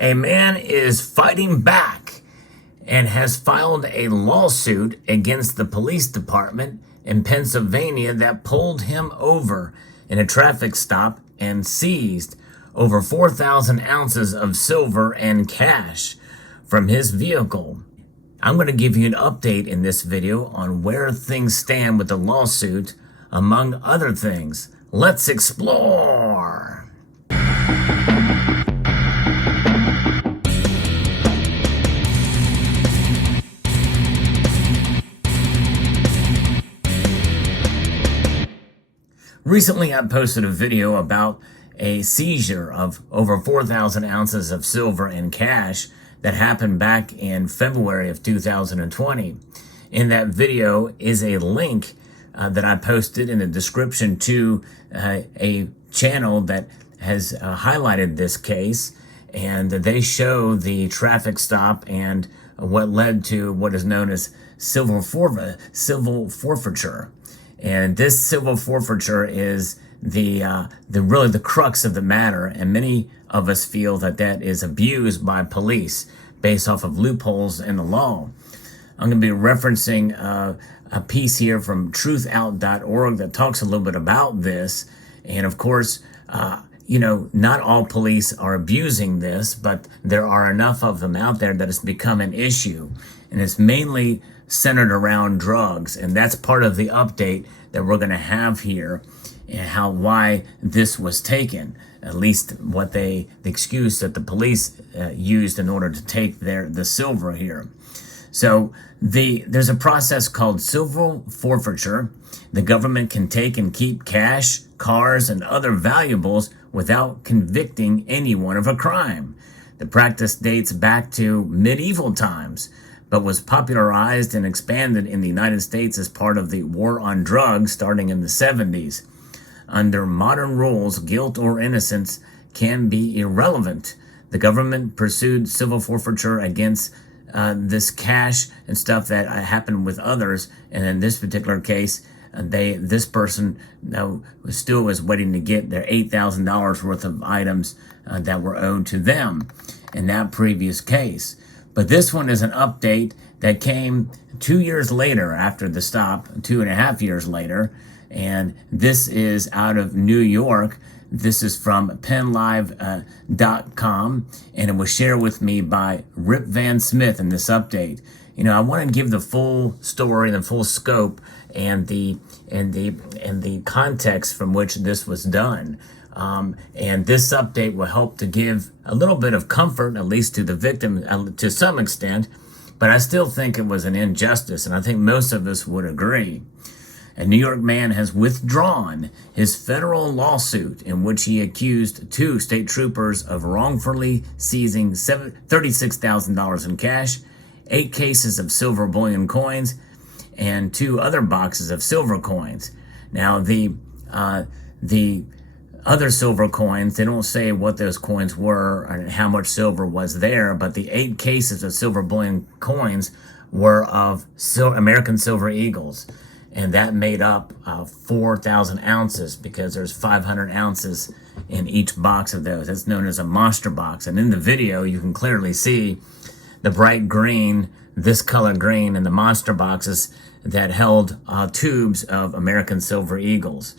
A man is fighting back and has filed a lawsuit against the police department in Pennsylvania that pulled him over in a traffic stop and seized over 4,000 ounces of silver and cash from his vehicle. I'm going to give you an update in this video on where things stand with the lawsuit, among other things. Let's explore! Recently, I posted a video about a seizure of over 4,000 ounces of silver and cash that happened back in February of 2020. In that video is a link that I posted in the description to a channel that has highlighted this case, and they show the traffic stop and what led to what is known as civil forfeiture. And this civil forfeiture is really the crux of the matter, and many of us feel that that is abused by police based off of loopholes in the law. I'm going to be referencing a piece here from truthout.org that talks a little bit about this. And of course, not all police are abusing this, but there are enough of them out there that it's become an issue. And it's mainly centered around drugs. And that's part of the update that we're going to have here, and why this was taken, at least what the excuse that the police used in order to take the silver here. So there's a process called civil forfeiture. The government can take and keep cash, cars, and other valuables without convicting anyone of a crime. The practice dates back to medieval times, but was popularized and expanded in the United States as part of the war on drugs starting in the 70s. Under modern rules, guilt or innocence can be irrelevant. The government pursued civil forfeiture against this cash and stuff that happened with others, and in this particular case, this person still was waiting to get their $8,000 worth of items that were owed to them in that previous case. But this one is an update that came 2 years later after the stop, 2.5 years later, and this is out of New York. This is from PennLive.com, and it was shared with me by Rip Van Smith in this update. I want to give the full story, the full scope, and the context from which this was done. And this update will help to give a little bit of comfort, at least to the victim, to some extent, but I still think it was an injustice, and I think most of us would agree. A New York man has withdrawn his federal lawsuit in which he accused 2 state troopers of wrongfully seizing $36,000 in cash, 8 cases of silver bullion coins, and 2 other boxes of silver coins. Now, the other silver coins, they don't say what those coins were and how much silver was there, but the 8 cases of silver bullion coins were of American Silver Eagles. And that made up 4,000 ounces because there's 500 ounces in each box of those. That's known as a monster box. And in the video, you can clearly see the bright green, this color green, and the monster boxes that held tubes of American Silver Eagles.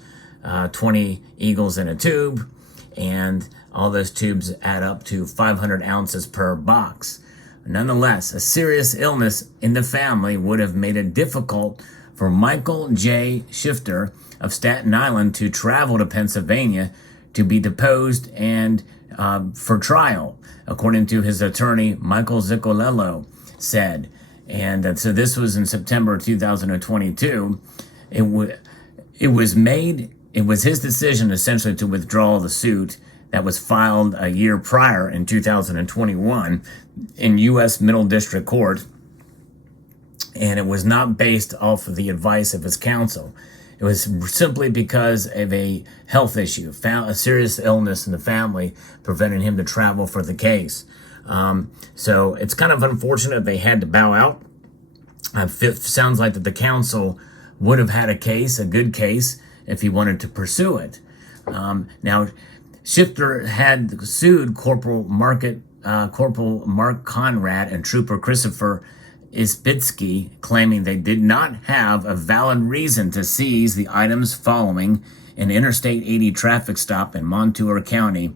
20 eagles in a tube, and all those tubes add up to 500 ounces per box. Nonetheless, a serious illness in the family would have made it difficult for Michael J. Shifter of Staten Island to travel to Pennsylvania to be deposed and for trial, according to his attorney, Michael Ziccolello said. And so this was in September 2022. It was his decision essentially to withdraw the suit that was filed a year prior in 2021 in U.S. Middle District Court, and it was not based off of the advice of his counsel. It was simply because of a health issue, a serious illness in the family preventing him to travel for the case. So it's kind of unfortunate they had to bow out. It sounds like that the counsel would have had a good case, if he wanted to pursue it. Now, Shifter had sued Corporal Corporal Mark Conrad and Trooper Christopher Isbitsky, claiming they did not have a valid reason to seize the items following an Interstate 80 traffic stop in Montour County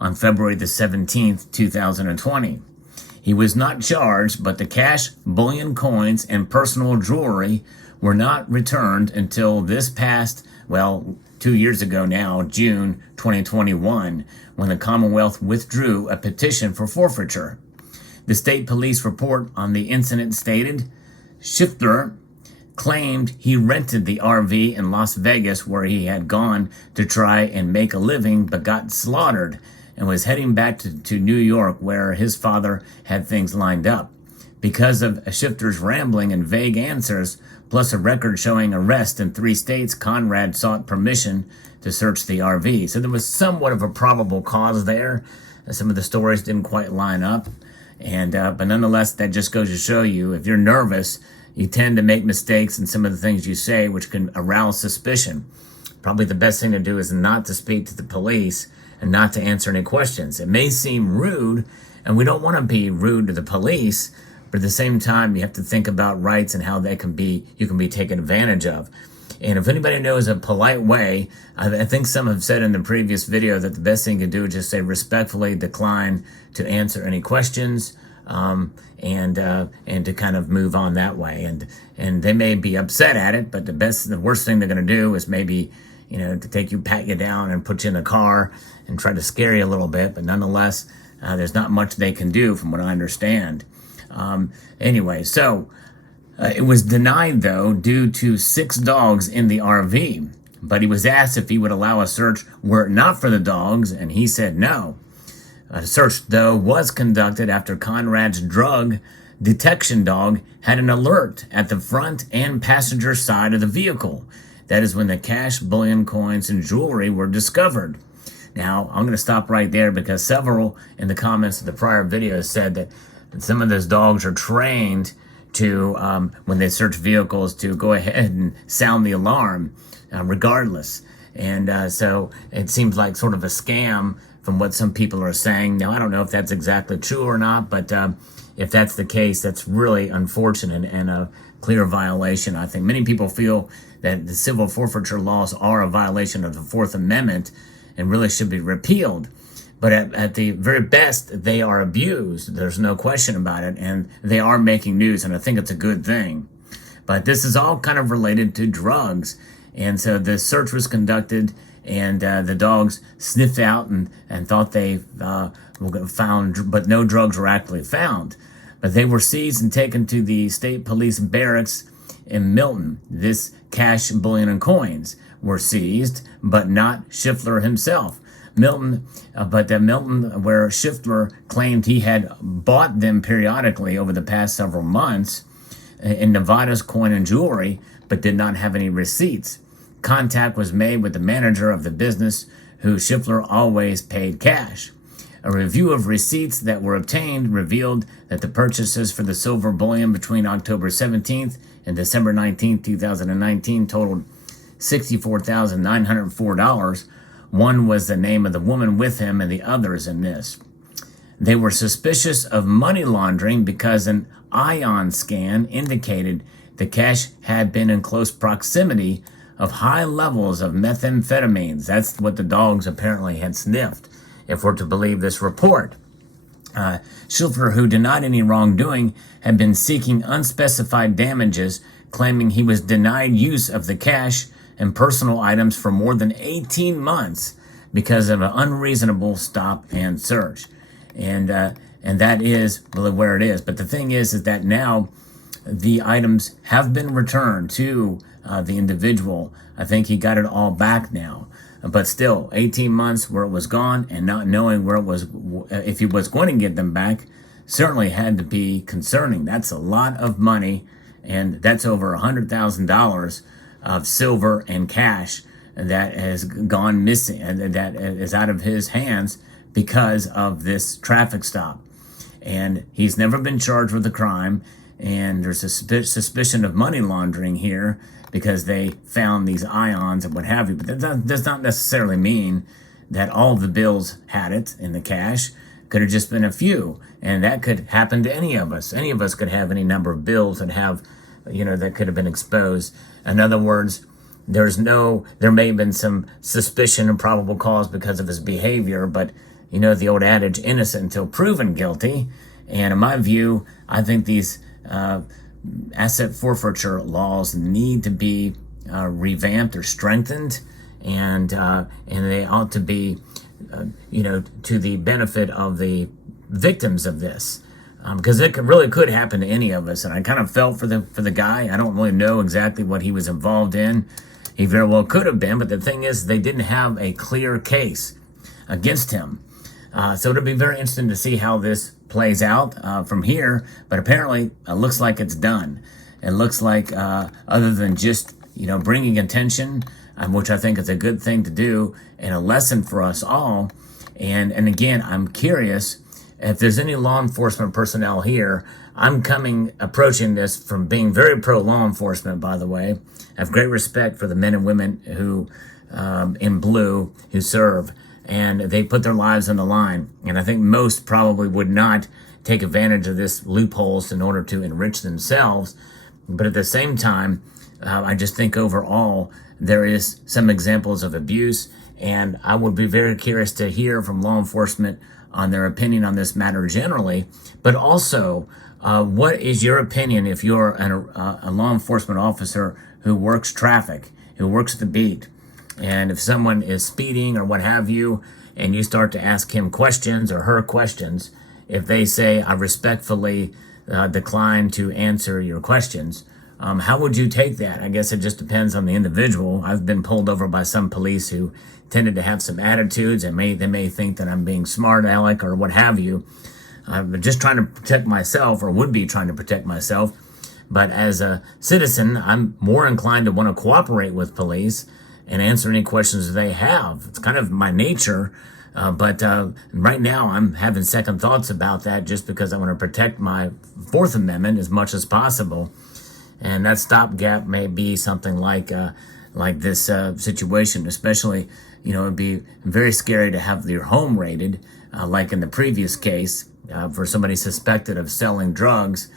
on February the 17th, 2020. He was not charged, but the cash, bullion coins, and personal jewelry were not returned until this past, 2 years ago now, June 2021, when the Commonwealth withdrew a petition for forfeiture. The state police report on the incident stated, Schiffler claimed he rented the RV in Las Vegas where he had gone to try and make a living but got slaughtered and was heading back to New York where his father had things lined up. Because of Schiffler's rambling and vague answers, plus a record showing arrest in 3 states, Conrad sought permission to search the RV. So there was somewhat of a probable cause there. Some of the stories didn't quite line up. But nonetheless, that just goes to show you, if you're nervous, you tend to make mistakes in some of the things you say, which can arouse suspicion. Probably the best thing to do is not to speak to the police and not to answer any questions. It may seem rude, and we don't want to be rude to the police, but at the same time, you have to think about rights and how you can be taken advantage of. And if anybody knows a polite way, I think some have said in the previous video that the best thing to do is just say respectfully decline to answer any questions, and to kind of move on that way. And they may be upset at it, but the worst thing they're going to do is maybe, to pat you down and put you in a car and try to scare you a little bit. But nonetheless, there's not much they can do from what I understand. Anyway, so it was denied, though, due to 6 dogs in the RV. But he was asked if he would allow a search were it not for the dogs, and he said no. A search, though, was conducted after Conrad's drug detection dog had an alert at the front and passenger side of the vehicle. That is when the cash, bullion, coins, and jewelry were discovered. Now, I'm going to stop right there because several in the comments of the prior video said that some of those dogs are trained to, when they search vehicles, to go ahead and sound the alarm regardless. And so it seems like sort of a scam from what some people are saying. Now, I don't know if that's exactly true or not, but if that's the case, that's really unfortunate and a clear violation. I think many people feel that the civil forfeiture laws are a violation of the Fourth Amendment and really should be repealed. But at the very best, they are abused. There's no question about it. And they are making news, and I think it's a good thing. But this is all kind of related to drugs. And so the search was conducted, and the dogs sniffed out and thought they found, but no drugs were actually found. But they were seized and taken to the state police barracks in Milton. This cash, bullion, and coins were seized, but not Schiffler himself. Milton, where Schiffler claimed he had bought them periodically over the past several months in Nevada's coin and jewelry, but did not have any receipts. Contact was made with the manager of the business, who Schiffler always paid cash. A review of receipts that were obtained revealed that the purchases for the silver bullion between October 17th and December 19th, 2019 totaled $64,904. One was the name of the woman with him, and the others in this. They were suspicious of money laundering because an ion scan indicated the cash had been in close proximity of high levels of methamphetamines. That's what the dogs apparently had sniffed, if we're to believe this report. Schiffler, who denied any wrongdoing, had been seeking unspecified damages, claiming he was denied use of the cash and personal items for more than 18 months because of an unreasonable stop and search. And that is really where it is. But the thing is that now the items have been returned to the individual. I think he got it all back now. But still, 18 months where it was gone and not knowing where it was, if he was going to get them back, certainly had to be concerning. That's a lot of money, and that's over $100,000 of silver and cash that has gone missing, and that is out of his hands because of this traffic stop. And he's never been charged with a crime, and there's a suspicion of money laundering here because they found these ions and what have you. But that does not necessarily mean that all of the bills had it in the cash. could have just been a few, and that could happen to any of us. Any of us could have any number of bills that have, that could have been exposed. In other words, there may have been some suspicion and probable cause because of his behavior, but the old adage, innocent until proven guilty. And in my view, I think these asset forfeiture laws need to be revamped or strengthened, and they ought to be, to the benefit of the victims of this, because it really could happen to any of us. And I kind of felt for the guy. I don't really know exactly what he was involved in. He very well could have been, but the thing is, they didn't have a clear case against him. So it'll be very interesting to see how this plays out from here. But apparently, it looks like it's done. It looks like, other than just bringing attention, which I think is a good thing to do and a lesson for us all. And again, I'm curious if there's any law enforcement personnel here. I'm approaching this from being very pro law enforcement, by the way. I have great respect for the men and women who, in blue, who serve, and they put their lives on the line. And I think most probably would not take advantage of this loopholes in order to enrich themselves. But at the same time, I just think overall there is some examples of abuse, and I would be very curious to hear from law enforcement on their opinion on this matter generally, but also what is your opinion if you're a law enforcement officer who works traffic, who works the beat, and if someone is speeding or what have you, and you start to ask him questions or her questions, if they say, I respectfully decline to answer your questions, how would you take that? I guess it just depends on the individual. I've been pulled over by some police who tended to have some attitudes, and they may think that I'm being smart aleck or what have you. I'm just trying to protect myself, or would be trying to protect myself. But as a citizen, I'm more inclined to want to cooperate with police and answer any questions they have. It's kind of my nature. But right now, I'm having second thoughts about that, just because I want to protect my Fourth Amendment as much as possible. And that stopgap may be something like this situation, especially, it'd be very scary to have your home raided, like in the previous case, for somebody suspected of selling drugs.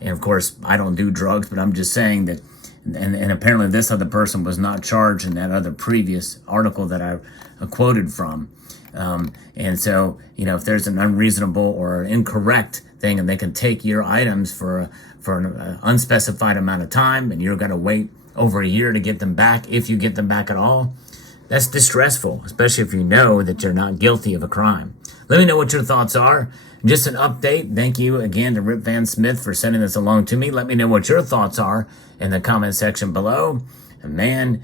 And of course, I don't do drugs, but I'm just saying that, and apparently this other person was not charged in that other previous article that I quoted from. And so, if there's an unreasonable or incorrect thing, and they can take your items for an unspecified amount of time, and you're going to wait over a year to get them back, if you get them back at all, that's distressful, especially if you know that you're not guilty of a crime. Let me know what your thoughts are. Just an update. Thank you again to Rip Van Smith for sending this along to me. Let me know what your thoughts are in the comment section below. A man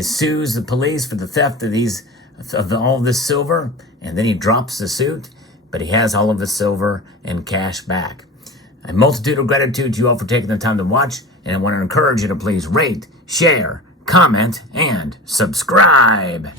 sues the police for the theft of all this silver, and then he drops the suit, but he has all of his silver and cash back. A multitude of gratitude to you all for taking the time to watch, and I want to encourage you to please rate, share, comment, and subscribe.